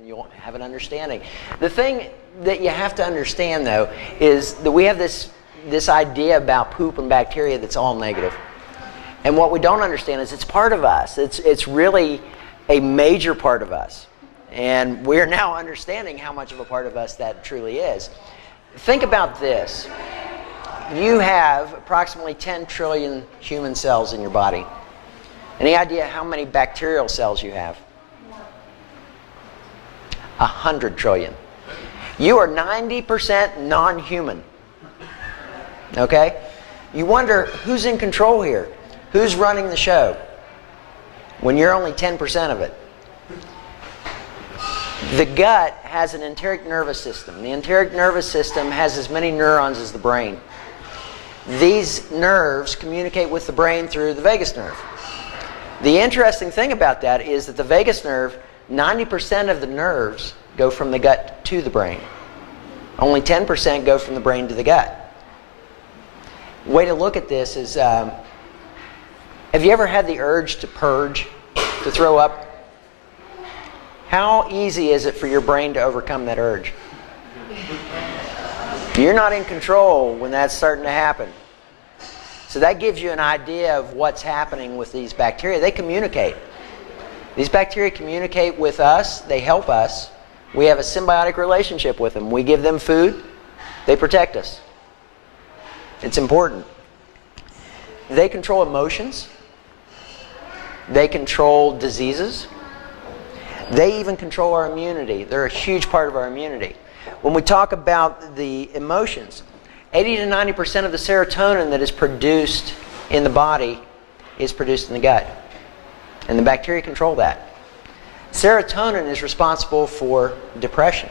and you'll have an understanding. The thing that you have to understand, though, is that we have this idea about poop and bacteria that's all negative. And what we don't understand is it's part of us. It's really a major part of us. And we're now understanding how much of a part of us that truly is. Think about this. You have approximately 10 trillion human cells in your body. Any idea how many bacterial cells you have? 100 trillion. You are 90% non-human. Okay? You wonder who's in control here? Who's running the show? When you're only 10% of it. The gut has an enteric nervous system. The enteric nervous system has as many neurons as the brain. These nerves communicate with the brain through the vagus nerve. The interesting thing about that is that the vagus nerve, 90% of the nerves go from the gut to the brain. Only 10% go from the brain to the gut. Way to look at this is, have you ever had the urge to purge, to throw up? How easy is it for your brain to overcome that urge? You're not in control when that's starting to happen. So that gives you an idea of what's happening with these bacteria. They communicate. These bacteria communicate with us. They help us. We have a symbiotic relationship with them. We give them food. They protect us. It's important. They control emotions. They control diseases. They even control our immunity. They're a huge part of our immunity. When we talk about the emotions, 80 to 90% of the serotonin that is produced in the body is produced in the gut. And the bacteria control that. Serotonin is responsible for depression.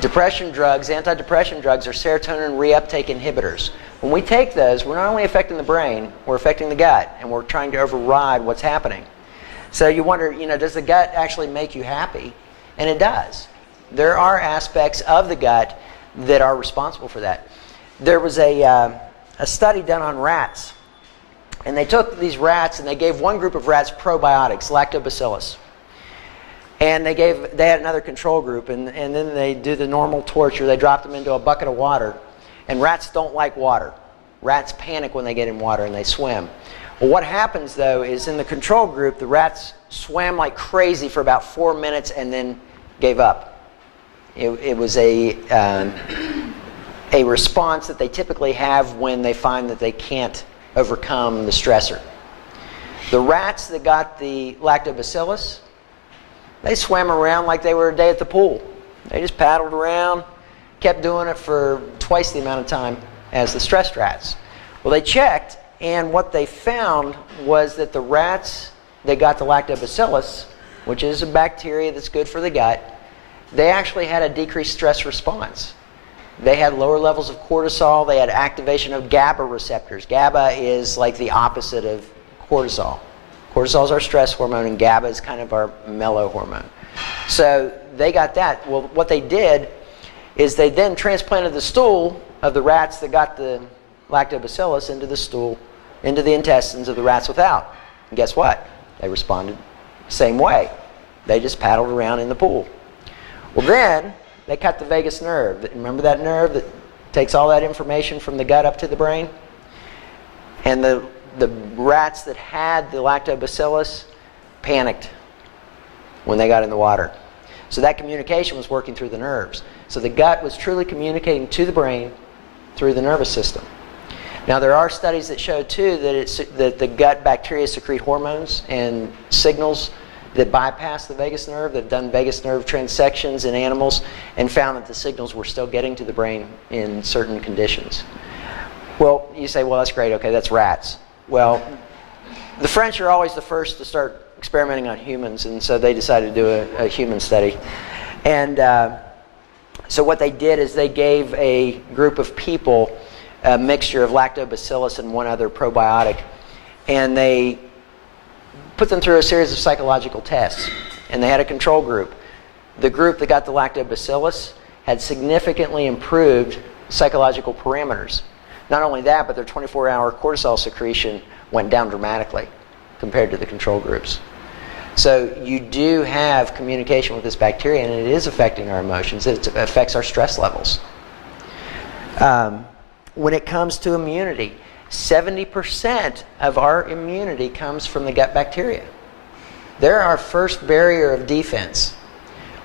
Depression drugs, antidepressant drugs, are serotonin reuptake inhibitors. When we take those, we're not only affecting the brain, we're affecting the gut, and we're trying to override what's happening. So you wonder, does the gut actually make you happy? And it does. There are aspects of the gut that are responsible for that. There was a study done on rats, and they took these rats and they gave one group of rats probiotics, lactobacillus, and they had another control group, and then they do the normal torture. They drop them into a bucket of water, and rats don't like water. Rats panic when they get in water and they swim. Well, what happens though is in the control group, the rats swam like crazy for about 4 minutes and then gave up. It was a response that they typically have when they find that they can't overcome the stressor. The rats that got the lactobacillus, they swam around like they were a day at the pool. They just paddled around, kept doing it for twice the amount of time as the stressed rats. Well, they checked, and what they found was that the rats that got the lactobacillus, which is a bacteria that's good for the gut, they actually had a decreased stress response. They had lower levels of cortisol. They had activation of GABA receptors. GABA is like the opposite of cortisol. Cortisol is our stress hormone, and GABA is kind of our mellow hormone. So they got that. Well, what they did is they then transplanted the stool of the rats that got the lactobacillus into the stool, into the intestines of the rats without. And guess what? They responded the same way. They just paddled around in the pool. Well, then they cut the vagus nerve. Remember that nerve that takes all that information from the gut up to the brain? And the rats that had the lactobacillus panicked when they got in the water. So that communication was working through the nerves. So the gut was truly communicating to the brain through the nervous system. Now there are studies that show too that the gut bacteria secrete hormones and signals that bypass the vagus nerve. They've done vagus nerve transections in animals and found that the signals were still getting to the brain in certain conditions. Well, you say, well, that's great. Okay, that's rats. Well, the French are always the first to start experimenting on humans, and so they decided to do a human study. And so what they did is they gave a group of people a mixture of lactobacillus and one other probiotic, and they put them through a series of psychological tests. And they had a control group. The group that got the lactobacillus had significantly improved psychological parameters. Not only that, but their 24-hour cortisol secretion went down dramatically compared to the control groups. So you do have communication with this bacteria, and it is affecting our emotions. It affects our stress levels. When it comes to immunity, 70% of our immunity comes from the gut bacteria. They're our first barrier of defense.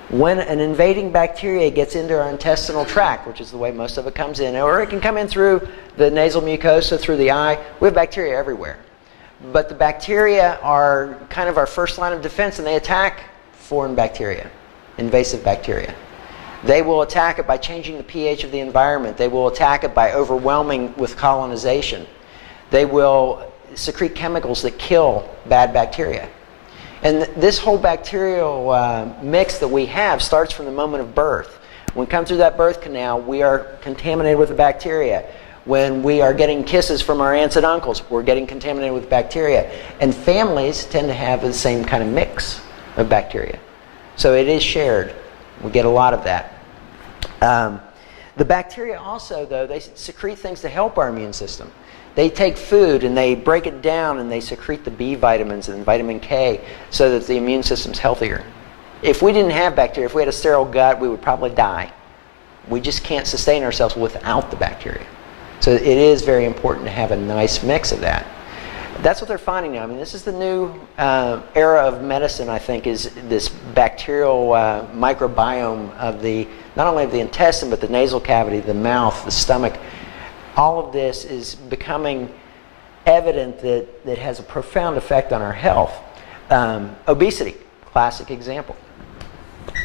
When an invading bacteria gets into our intestinal tract, which is the way most of it comes in, or it can come in through the nasal mucosa, through the eye, we have bacteria everywhere. But the bacteria are kind of our first line of defense, and they attack foreign bacteria, invasive bacteria. They will attack it by changing the pH of the environment. They will attack it by overwhelming with colonization. They will secrete chemicals that kill bad bacteria. And this whole bacterial mix that we have starts from the moment of birth. When we come through that birth canal, we are contaminated with the bacteria. When we are getting kisses from our aunts and uncles, we're getting contaminated with bacteria. And families tend to have the same kind of mix of bacteria. So it is shared. We get a lot of that. The bacteria also, though, they secrete things to help our immune system. They take food and they break it down and they secrete the B vitamins and vitamin K so that the immune system's healthier. If we didn't have bacteria, if we had a sterile gut, we would probably die. We just can't sustain ourselves without the bacteria. So it is very important to have a nice mix of that. That's what they're finding now. I mean, this is the new era of medicine, I think, is this bacterial microbiome of the, not only of the intestine, but the nasal cavity, the mouth, the stomach. All of this is becoming evident that it has a profound effect on our health. Obesity, classic example.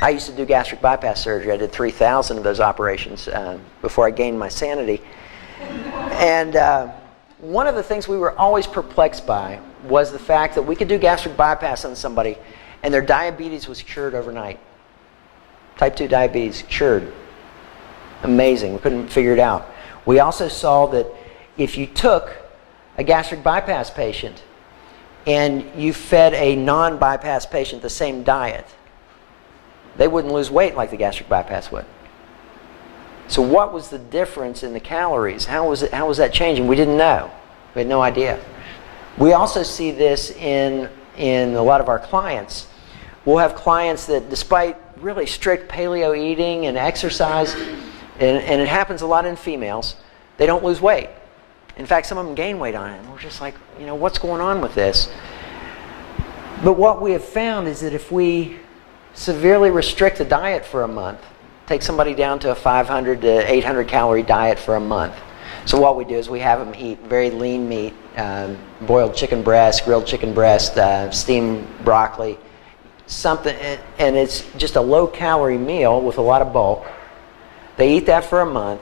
I used to do gastric bypass surgery. I did 3,000 of those operations before I gained my sanity. And one of the things we were always perplexed by was the fact that we could do gastric bypass on somebody and their diabetes was cured overnight. Type 2 diabetes, cured. Amazing. We couldn't figure it out. We also saw that if you took a gastric bypass patient and you fed a non-bypass patient the same diet, they wouldn't lose weight like the gastric bypass would. So what was the difference in the calories? How was that changing? We didn't know. We had no idea. We also see this in a lot of our clients. We'll have clients that, despite really strict paleo eating and exercise, and it happens a lot in females, they don't lose weight. In fact, some of them gain weight on it. And we're just like, what's going on with this? But what we have found is that if we severely restrict the diet for a month, take somebody down to a 500 to 800 calorie diet for a month. So what we do is we have them eat very lean meat, boiled chicken breast, grilled chicken breast, steamed broccoli, something, and it's just a low calorie meal with a lot of bulk. They eat that for a month,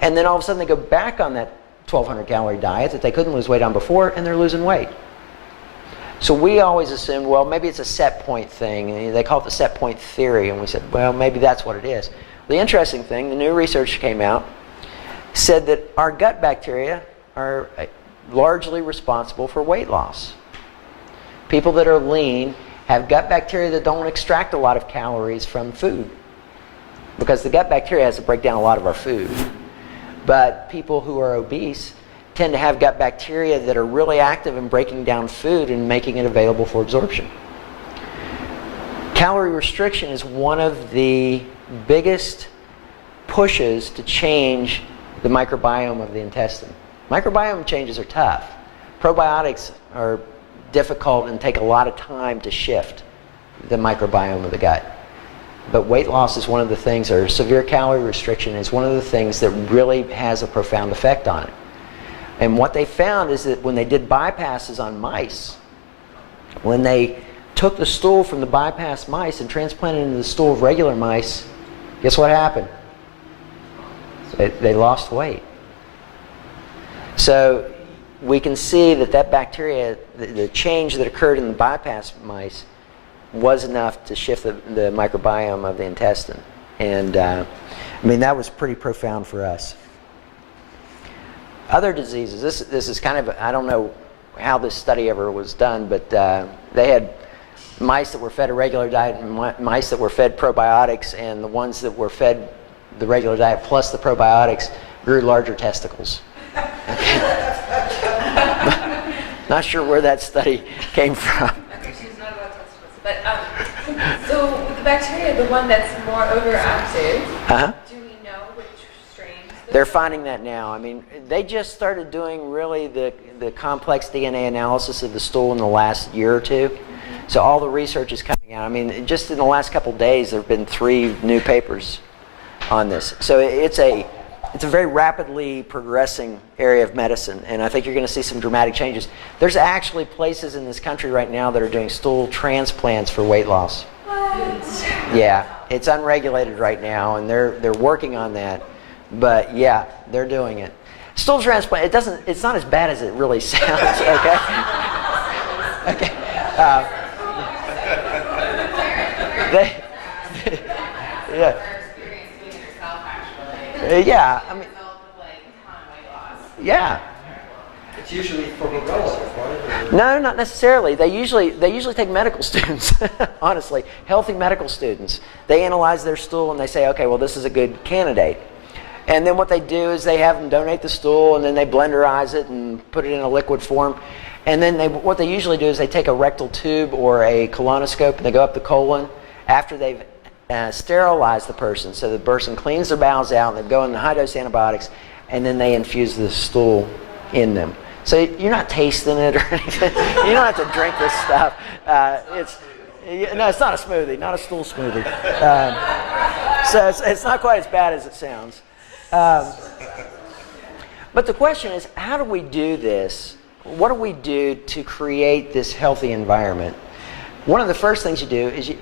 and then all of a sudden they go back on that 1,200 calorie diet that they couldn't lose weight on before, and they're losing weight. So we always assumed, well, maybe it's a set point thing. And they call it the set point theory. And we said, well, maybe that's what it is. The interesting thing, the new research came out, said that our gut bacteria are largely responsible for weight loss. People that are lean have gut bacteria that don't extract a lot of calories from food, because the gut bacteria has to break down a lot of our food. But people who are obese tend to have gut bacteria that are really active in breaking down food and making it available for absorption. Calorie restriction is one of the biggest pushes to change the microbiome of the intestine. Microbiome changes are tough. Probiotics are difficult and take a lot of time to shift the microbiome of the gut. But weight loss is one of the things, or severe calorie restriction is one of the things that really has a profound effect on it. And what they found is that when they did bypasses on mice, when they took the stool from the bypass mice and transplanted it into the stool of regular mice, guess what happened? They lost weight. So we can see that bacteria, the change that occurred in the bypass mice, was enough to shift the microbiome of the intestine. And I mean, that was pretty profound for us. Other diseases, this is kind of, I don't know how this study ever was done, but they had mice that were fed a regular diet and mice that were fed probiotics, and the ones that were fed the regular diet plus the probiotics grew larger testicles. Not sure where that study came from. She's not allowed But so with the bacteria, the one that's more overactive, do we know which strains? They're finding that now. I mean, they just started doing really the complex DNA analysis of the stool in the last year or two. So all the research is coming out. I mean, just in the last couple days, there have been 3 new papers on this. So it's a very rapidly progressing area of medicine, and I think you're going to see some dramatic changes. There's actually places in this country right now that are doing stool transplants for weight loss. What? Yeah, it's unregulated right now, and they're working on that. But yeah, they're doing it. Stool transplant, it's not as bad as it really sounds, okay? Okay. Yeah. Yeah, I mean, yeah. It's usually from a relative, right? No, not necessarily. They usually take medical students, honestly, healthy medical students. They analyze their stool and they say, okay, well, this is a good candidate. And then what they do is they have them donate the stool, and then they blenderize it and put it in a liquid form. And then what they usually do is they take a rectal tube or a colonoscope and they go up the colon after they've sterilized the person. So the person cleans their bowels out, and they go in the high-dose antibiotics, and then they infuse the stool in them. So you're not tasting it or anything. You don't have to drink this stuff. No, it's not a smoothie, not a stool smoothie. So it's not quite as bad as it sounds. But the question is, how do we do this? What do we do to create this healthy environment? One of the first things you do is you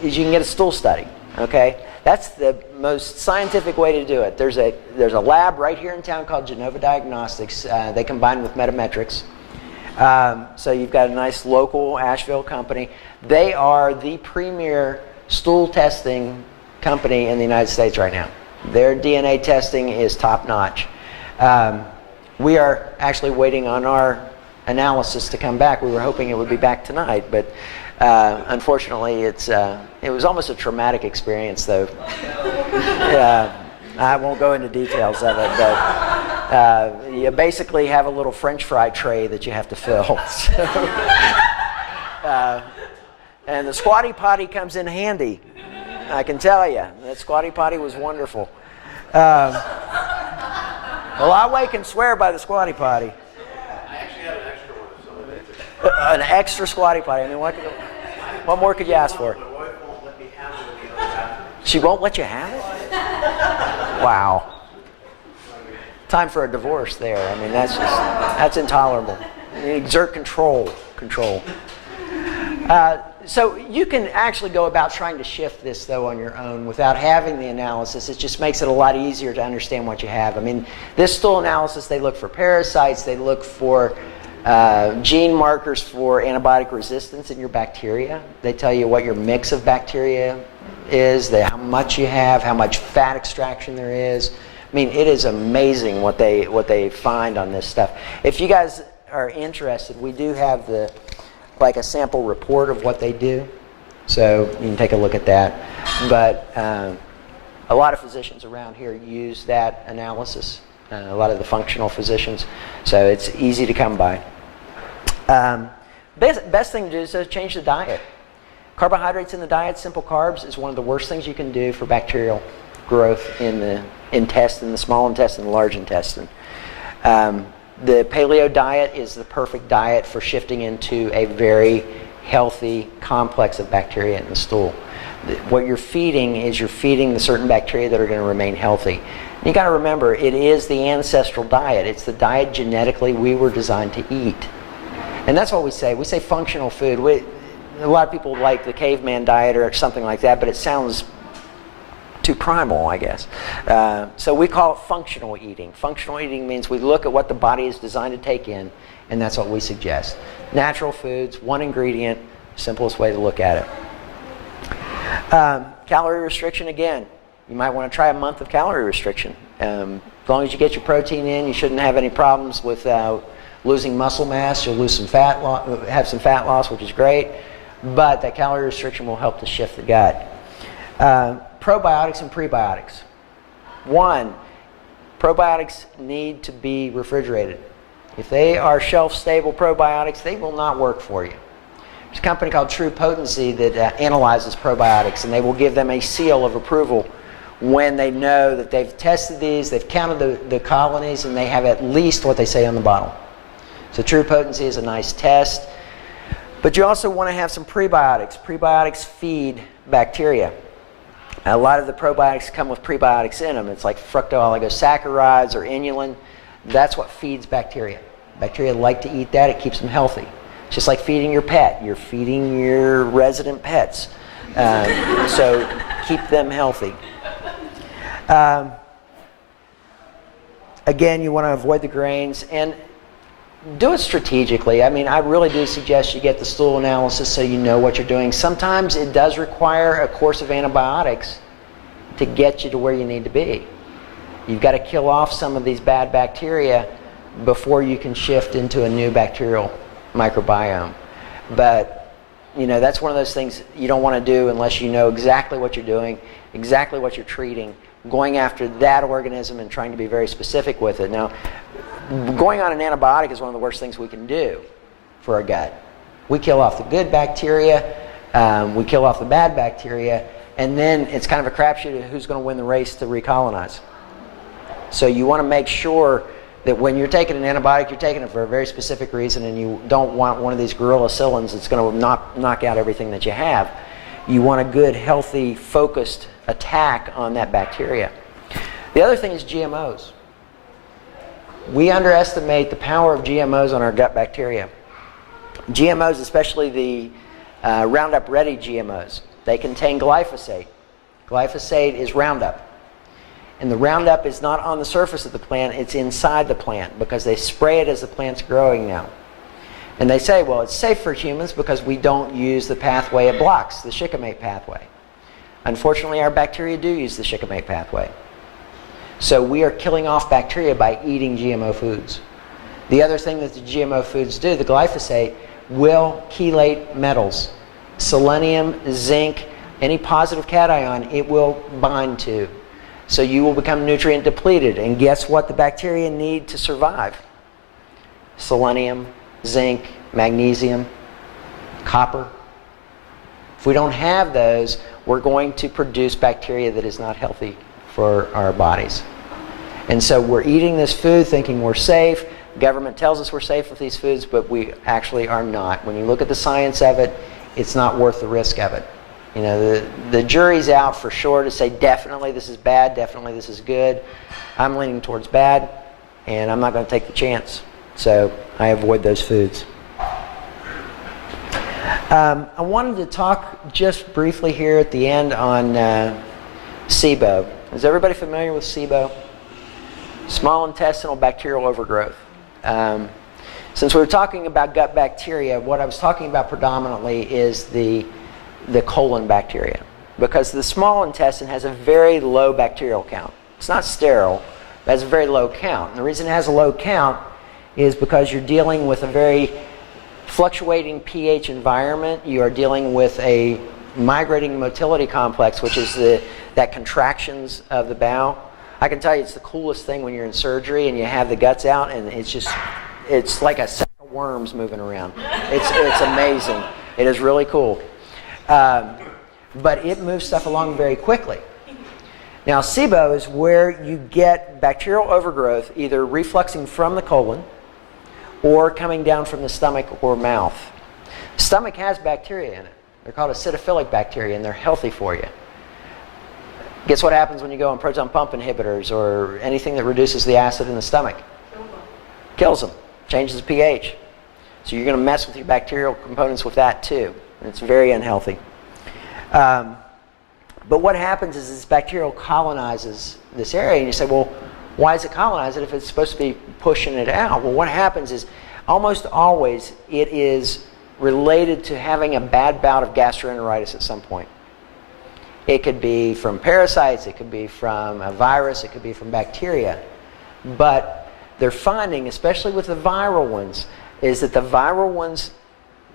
can get a stool study, okay? That's the most scientific way to do it. There's a lab right here in town called Genova Diagnostics. They combine with Metametrics. So you've got a nice local Asheville company. They are the premier stool testing company in the United States right now. Their DNA testing is top notch. We are actually waiting on our analysis to come back. We were hoping it would be back tonight, but unfortunately it was almost a traumatic experience, though. I won't go into details of it, but you basically have a little French fry tray that you have to fill. And the squatty potty comes in handy, I can tell you. That squatty potty was wonderful. Well, I wake and swear by the squatty potty. I actually had an extra one if someone needs it. An extra squatty potty. I mean, what more could you ask for? My wife won't let me have it in the other bathroom. She won't let you have it? Wow. Time for a divorce there. I mean, that's intolerable. You exert control. So you can actually go about trying to shift this, though, on your own without having the analysis. It just makes it a lot easier to understand what you have. I mean, this stool analysis, they look for parasites. They look for gene markers for antibiotic resistance in your bacteria. They tell you what your mix of bacteria is, how much you have, how much fat extraction there is. I mean, it is amazing what they find on this stuff. If you guys are interested, we do have a sample report of what they do, so you can take a look at that. But a lot of physicians around here use that analysis, a lot of the functional physicians, so it's easy to come by. Best thing to do is to change the diet. Carbohydrates in the diet, simple carbs, is one of the worst things you can do for bacterial growth in the intestine, the small intestine, the large intestine. The paleo diet is the perfect diet for shifting into a very healthy complex of bacteria in the stool. What you're feeding the certain bacteria that are going to remain healthy. You got to remember, it is the ancestral diet. It's the diet genetically we were designed to eat. And that's what we say. We say functional food. A lot of people like the caveman diet or something like that, but it sounds too primal, I guess. So we call it functional eating. Functional eating means we look at what the body is designed to take in, and that's what we suggest. Natural foods, one ingredient, simplest way to look at it. Calorie restriction, again, you might want to try a month of calorie restriction. As long as you get your protein in, you shouldn't have any problems with losing muscle mass. You'll lose some have some fat loss, which is great, but that calorie restriction will help to shift the gut. Probiotics and prebiotics. One, probiotics need to be refrigerated. If they are shelf-stable probiotics, they will not work for you There's a company called True Potency that analyzes probiotics, and they will give them a seal of approval when they know that they've tested these, they've counted the colonies, and they have at least what they say on the bottle. So True Potency is a nice test. But you also want to have some prebiotics. Prebiotics feed bacteria. A lot of the probiotics come with prebiotics in them. It's like fructooligosaccharides or inulin. That's what feeds bacteria. Bacteria like to eat that. It keeps them healthy. It's just like feeding your pet. You're feeding your resident pets. So keep them healthy. Again, you want to avoid the grains and do it strategically. I mean, I really do suggest you get the stool analysis so you know what you're doing. Sometimes it does require a course of antibiotics to get you to where you need to be. You've got to kill off some of these bad bacteria before you can shift into a new bacterial microbiome. But, you know, that's one of those things you don't want to do unless you know exactly what you're doing, exactly what you're treating, going after that organism and trying to be very specific with it. Now, going on an antibiotic is one of the worst things we can do for our gut. We kill off the good bacteria, we kill off the bad bacteria, and then it's kind of a crapshoot of who's going to win the race to recolonize. So you want to make sure that when you're taking an antibiotic, you're taking it for a very specific reason, and you don't want one of these gorilla-cillins that's going to knock out everything that you have. You want a good, healthy, focused attack on that bacteria. The other thing is GMOs. We underestimate the power of GMOs on our gut bacteria. GMOs, especially the Roundup Ready GMOs, they contain glyphosate. Glyphosate is Roundup. And the Roundup is not on the surface of the plant, it's inside the plant because they spray it as the plant's growing now. And they say, well, it's safe for humans because we don't use the pathway it blocks, the shikimate pathway. Unfortunately, our bacteria do use the shikimate pathway. So we are killing off bacteria by eating GMO foods. The other thing that the GMO foods do, the glyphosate, will chelate metals. Selenium, zinc, any positive cation, it will bind to. So you will become nutrient depleted. And guess what the bacteria need to survive? Selenium, zinc, magnesium, copper. If we don't have those, we're going to produce bacteria that is not healthy for our bodies. And so we're eating this food thinking we're safe. Government tells us we're safe with these foods, but we actually are not. When you look at the science of it, it's not worth the risk of it. You know, the jury's out for sure to say definitely this is bad, definitely this is good. I'm leaning towards bad, and I'm not going to take the chance. So I avoid those foods. I wanted to talk just briefly here at the end on SIBO. Is everybody familiar with SIBO? Small intestinal bacterial overgrowth. Since we were talking about gut bacteria, what I was talking about predominantly is the colon bacteria, because the small intestine has a very low bacterial count. It's not sterile, but it has a very low count. And the reason it has a low count is because you're dealing with a very fluctuating pH environment. You are dealing with a migrating motility complex, which is that contractions of the bowel. I can tell you it's the coolest thing when you're in surgery and you have the guts out, and it's like a sack of worms moving around. It's amazing. It is really cool. But it moves stuff along very quickly. Now, SIBO is where you get bacterial overgrowth either refluxing from the colon or coming down from the stomach or mouth. Stomach has bacteria in it. They're called acidophilic bacteria, and they're healthy for you. Guess what happens when you go on proton pump inhibitors or anything that reduces the acid in the stomach? Kills them. Changes the pH. So you're going to mess with your bacterial components with that too. And it's very unhealthy. But what happens is this bacterial colonizes this area, and you say, well, why does it colonize it if it's supposed to be pushing it out? Well, what happens is almost always it is related to having a bad bout of gastroenteritis at some point. It could be from parasites, it could be from a virus, it could be from bacteria. But they're finding, especially with the viral ones, is that the viral ones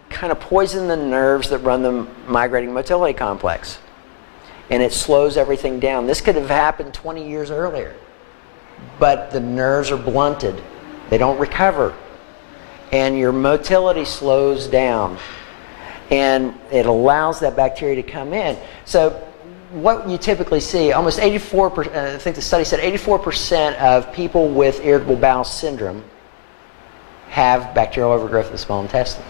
kind of poison the nerves that run the migrating motility complex. And it slows everything down. This could have happened 20 years earlier. But the nerves are blunted. They don't recover. And your motility slows down. and it allows that bacteria to come in. So what you typically see, almost 84%, I think the study said 84% of people with irritable bowel syndrome have bacterial overgrowth of the small intestine.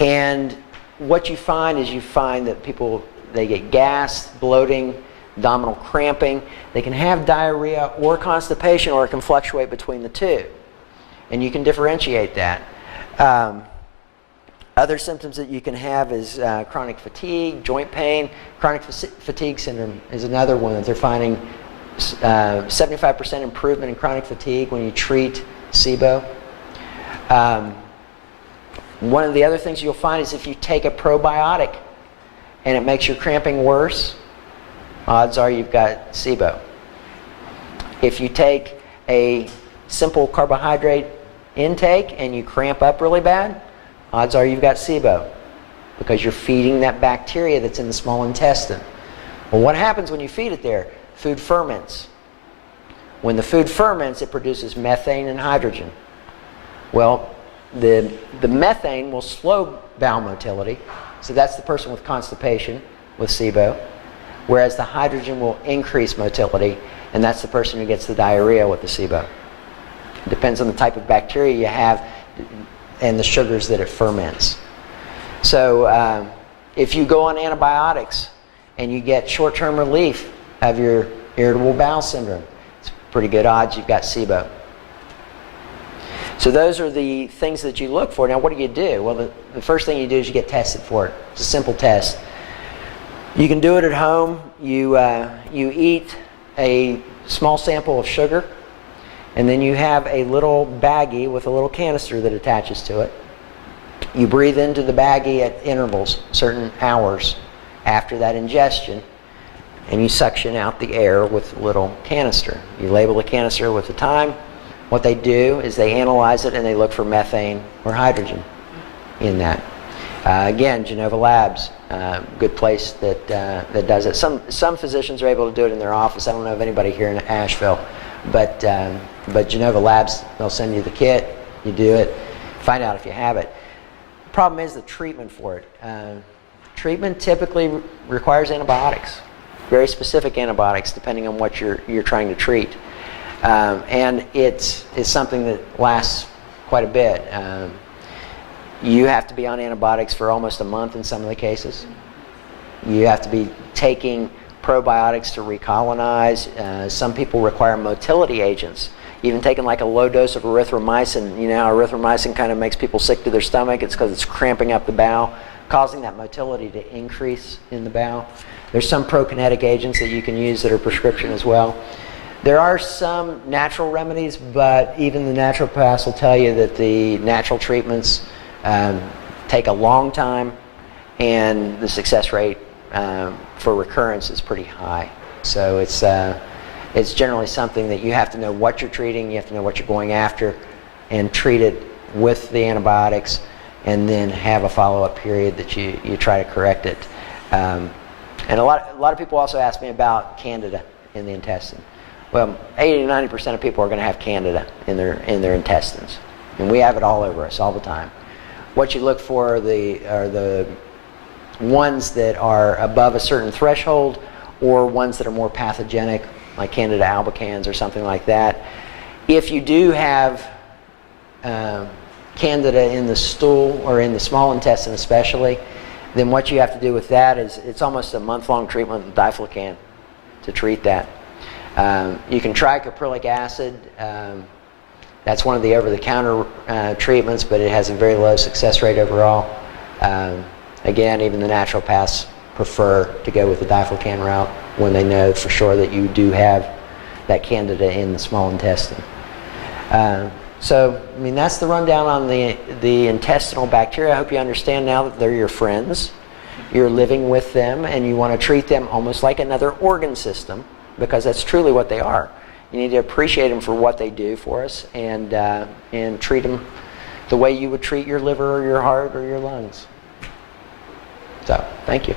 And what you find is that people, they get gas, bloating, abdominal cramping. They can have diarrhea or constipation, or it can fluctuate between the two. And you can differentiate that. Other symptoms that you can have is chronic fatigue, joint pain. Chronic fatigue syndrome is another one that they're finding 75% improvement in chronic fatigue when you treat SIBO. One of the other things you'll find is if you take a probiotic and it makes your cramping worse, odds are you've got SIBO. If you take a simple carbohydrate intake and you cramp up really bad, odds are you've got SIBO, because you're feeding that bacteria that's in the small intestine. Well, what happens when you feed it there? Food ferments. When the food ferments, it produces methane and hydrogen. Well, the methane will slow bowel motility, so that's the person with constipation with SIBO, whereas the hydrogen will increase motility, and that's the person who gets the diarrhea with the SIBO. It depends on the type of bacteria you have and the sugars that it ferments. So if you go on antibiotics and you get short-term relief of your irritable bowel syndrome, it's pretty good odds you've got SIBO. So those are the things that you look for. Now, what do? Well, the first thing you do is you get tested for it. It's a simple test. You can do it at home. You eat a small sample of sugar, and then you have a little baggie with a little canister that attaches to it. You breathe into the baggie at intervals, certain hours after that ingestion, and you suction out the air with a little canister. You label the canister with the time. What they do is they analyze it and they look for methane or hydrogen in that. Again, Genova Labs, good place that does it. Some physicians are able to do it in their office. I don't know of anybody here in Asheville, but Genova Labs, they'll send you the kit, you do it, find out if you have it. The problem is the treatment for it. Treatment typically requires antibiotics, very specific antibiotics depending on what you're trying to treat. And it's something that lasts quite a bit. You have to be on antibiotics for almost a month in some of the cases. You have to be taking probiotics to recolonize. Some people require motility agents. Even taking like a low dose of erythromycin. You know how erythromycin kind of makes people sick to their stomach? It's because it's cramping up the bowel, causing that motility to increase in the bowel. There's some prokinetic agents that you can use that are prescription as well. There are some natural remedies, but even the naturopaths will tell you that the natural treatments take a long time, and the success rate for recurrence is pretty high. So it's generally something that you have to know what you're treating, you have to know what you're going after, and treat it with the antibiotics, and then have a follow-up period that you try to correct it. And a lot of people also ask me about candida in the intestine. Well, 80 to 90% of people are going to have candida in their intestines, and we have it all over us all the time. What you look for are the ones that are above a certain threshold, or ones that are more pathogenic, like Candida albicans or something like that. If you do have candida in the stool or in the small intestine especially, then what you have to do with that is it's almost a month-long treatment with diflucan to treat that. You can try caprylic acid. That's one of the over-the-counter treatments, but it has a very low success rate overall. Again, even the naturopaths prefer to go with the diflucan route when they know for sure that you do have that candida in the small intestine. So, I mean, that's the rundown on the intestinal bacteria. I hope you understand now that they're your friends. You're living with them, and you want to treat them almost like another organ system, because that's truly what they are. You need to appreciate them for what they do for us, and treat them the way you would treat your liver or your heart or your lungs. So, thank you.